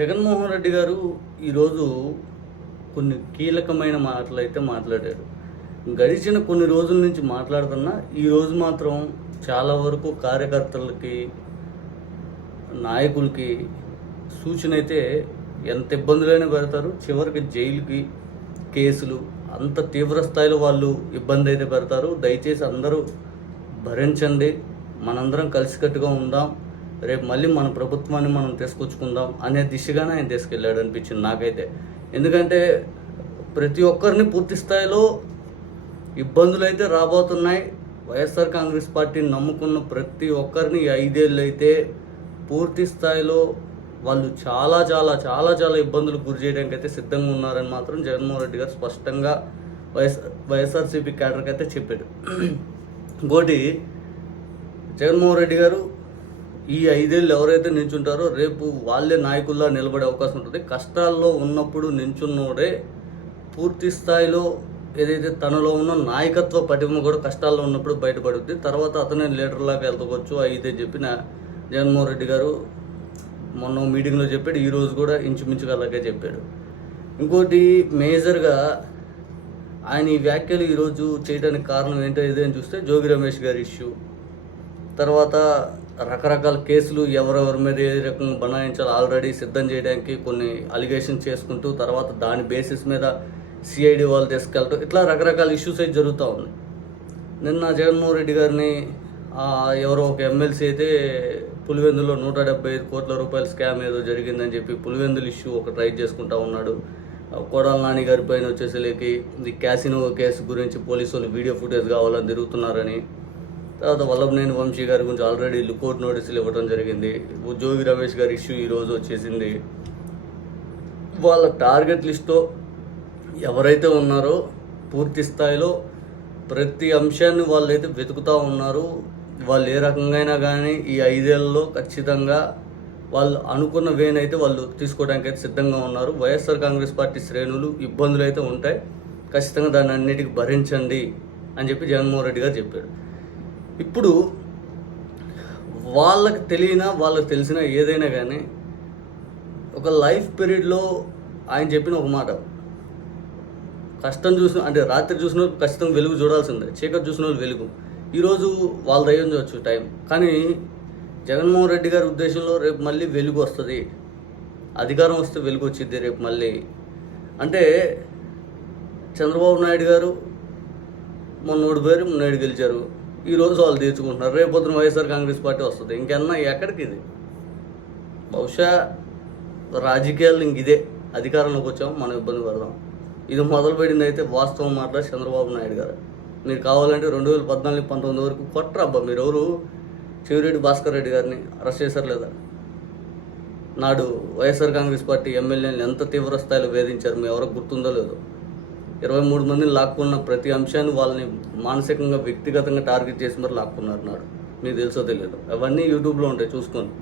జగన్మోహన్ రెడ్డి గారు ఈరోజు కొన్ని కీలకమైన మాటలు అయితే మాట్లాడారు. గడిచిన కొన్ని రోజుల నుంచి మాట్లాడుతున్నా ఈరోజు మాత్రం చాలా వరకు కార్యకర్తలకి నాయకులకి సూచన అయితే ఎంత ఇబ్బందులైనా పెడతారు. చివరికి జైలుకి కేసులు అంత తీవ్ర స్థాయిలో వాళ్ళు ఇబ్బంది అయితే పెడతారు. దయచేసి అందరూ భరించండి. మనందరం కలిసికట్టుగా ఉందాం. రేపు మళ్ళీ మన ప్రభుత్వాన్ని మనం తీసుకొచ్చుకుందాం అనే దిశగానే ఆయన తీసుకెళ్ళాడు అనిపించింది నాకైతే. ఎందుకంటే ప్రతి ఒక్కరిని పూర్తి స్థాయిలో ఇబ్బందులు అయితే రాబోతున్నాయి. వైఎస్ఆర్ కాంగ్రెస్ పార్టీని నమ్ముకున్న ప్రతి ఒక్కరిని ఐదేళ్ళు అయితే పూర్తి స్థాయిలో వాళ్ళు చాలా చాలా చాలా చాలా ఇబ్బందులు గురి చేయడానికి అయితే సిద్ధంగా ఉన్నారని మాత్రం జగన్మోహన్ రెడ్డి గారు స్పష్టంగా వైఎస్ వైఎస్ఆర్సీపీ క్యాడర్కి అయితే చెప్పాడు. ఇంకోటి జగన్మోహన్ రెడ్డి గారు ఈ ఐదేళ్ళు ఎవరైతే నించుంటారో రేపు వాళ్ళే నాయకుల్లా నిలబడే అవకాశం ఉంటుంది. కష్టాల్లో ఉన్నప్పుడు నించున్నోడే పూర్తి స్థాయిలో ఏదైతే తనలో ఉన్న నాయకత్వ పటిమ కూడా కష్టాల్లో ఉన్నప్పుడు బయటపడుద్ది. తర్వాత అతనే లీడర్లాగా లాగా వెళ్తవచ్చు అయితే చెప్పిన జగన్మోహన్ రెడ్డి గారు మొన్న మీటింగ్లో చెప్పాడు. ఈరోజు కూడా ఇంచుమించుగా అలాగే చెప్పాడు. ఇంకోటి మేజర్గా ఆయన ఈ వ్యాఖ్యలు ఈరోజు చేయడానికి కారణం ఏంటో ఇదేం చూస్తే జోగి రమేష్ గారి ఇష్యూ. తర్వాత రకరకాల కేసులు ఎవరెవరి మీద ఏ రకంగా బనాయించాలో ఆల్రెడీ సిద్ధం చేయడానికి కొన్ని అలిగేషన్ చేసుకుంటూ తర్వాత దాని బేసిస్ మీద సిఐడి వాళ్ళు తీసుకెళ్ళటం. ఇట్లా రకరకాల ఇష్యూస్ అయితే జరుగుతూ ఉన్నాయి. నిన్న జగన్మోహన్ రెడ్డి గారిని ఎవరో ఒక ఎమ్మెల్సీ అయితే పులివెందులో నూట డెబ్బై ఐదు కోట్ల రూపాయల స్కామ్ ఏదో జరిగిందని చెప్పి పులివెందులు ఇష్యూ ఒక ట్రై చేసుకుంటా ఉన్నాడు. ఆ, కొడాల నాని గారి పైన వచ్చేసరికి ఈ క్యాసినో కేసు గురించి పోలీసు వాళ్ళు వీడియో ఫుటేజ్ కావాలని తిరుగుతున్నారని తర్వాత వల్లభనేని వంశీ గారి గురించి ఆల్రెడీ లుకౌట్ నోటీసులు ఇవ్వడం జరిగింది. జోగి రమేష్ గారి ఇష్యూ ఈరోజు వచ్చేసింది. వాళ్ళ టార్గెట్ లిస్ట్లో ఎవరైతే ఉన్నారో పూర్తి స్థాయిలో ప్రతి అంశాన్ని వాళ్ళైతే వెతుకుతూ ఉన్నారు. వాళ్ళు ఏ రకంగా కానీ ఈ ఐదేళ్ళలో ఖచ్చితంగా వాళ్ళు అనుకున్న వేనైతే వాళ్ళు తీసుకోవడానికి అయితే సిద్ధంగా ఉన్నారు. వైఎస్ఆర్ కాంగ్రెస్ పార్టీ శ్రేణులు ఇబ్బందులు అయితే ఉంటాయి. ఖచ్చితంగా దాన్ని అన్నిటికీ భరించండి అని చెప్పి జగన్మోహన్ రెడ్డి గారు చెప్పాడు ఇప్పుడు వాళ్ళకి తెలియనా వాళ్ళకి తెలిసినా ఏదైనా కానీ ఒక లైఫ్ పీరియడ్లో ఆయన చెప్పిన ఒక మాట. కష్టం చూసిన అంటే రాత్రి చూసిన వాళ్ళు ఖచ్చితంగా వెలుగు చూడాల్సిందే. చీకటి చూసిన వాళ్ళు వెలుగు. ఈరోజు వాళ్ళ దయ్యం చూడొచ్చు టైం. కానీ జగన్మోహన్ రెడ్డి గారి ఉద్దేశంలో రేపు మళ్ళీ వెలుగు వస్తుంది. అధికారం వస్తే వెలుగు వచ్చింది రేపు మళ్ళీ. అంటే చంద్రబాబు నాయుడు గారు మొన్న ఓడిపోయారు మొన్న గెలిచారు. ఈరోజు వాళ్ళు తీర్చుకుంటున్నారు. రేపు పొద్దున వైఎస్ఆర్ కాంగ్రెస్ పార్టీ వస్తుంది. ఇంకన్నా ఎక్కడికి ఇది? బహుశా రాజకీయాలు ఇంక ఇదే. అధికారంలోకి వచ్చాము మనం ఇబ్బంది పడదాం. ఇది మొదలుపెట్టింది అయితే వాస్తవం మాట్లాడి చంద్రబాబు నాయుడు గారు. మీరు కావాలంటే రెండు వేల పద్నాలుగు పంతొమ్మిది వరకు కొట్టరా అబ్బా. మీరు ఎవరు చెవిరెడ్డి భాస్కర్ రెడ్డి గారిని అరెస్ట్ చేశారు లేదా? నాడు వైఎస్ఆర్ కాంగ్రెస్ పార్టీ ఎమ్మెల్యేని ఎంత తీవ్ర స్థాయిలో వేధించారు మీ ఎవరికి గుర్తుందో లేదో. ఇరవై మూడు మందిని లాక్కున్న ప్రతి అంశాన్ని వాళ్ళని మానసికంగా వ్యక్తిగతంగా టార్గెట్ చేసి మరి లాక్కున్నారు నాడు మీకు తెలుసో తెలియదు. అవన్నీ యూట్యూబ్లో ఉంటాయి చూసుకోండి.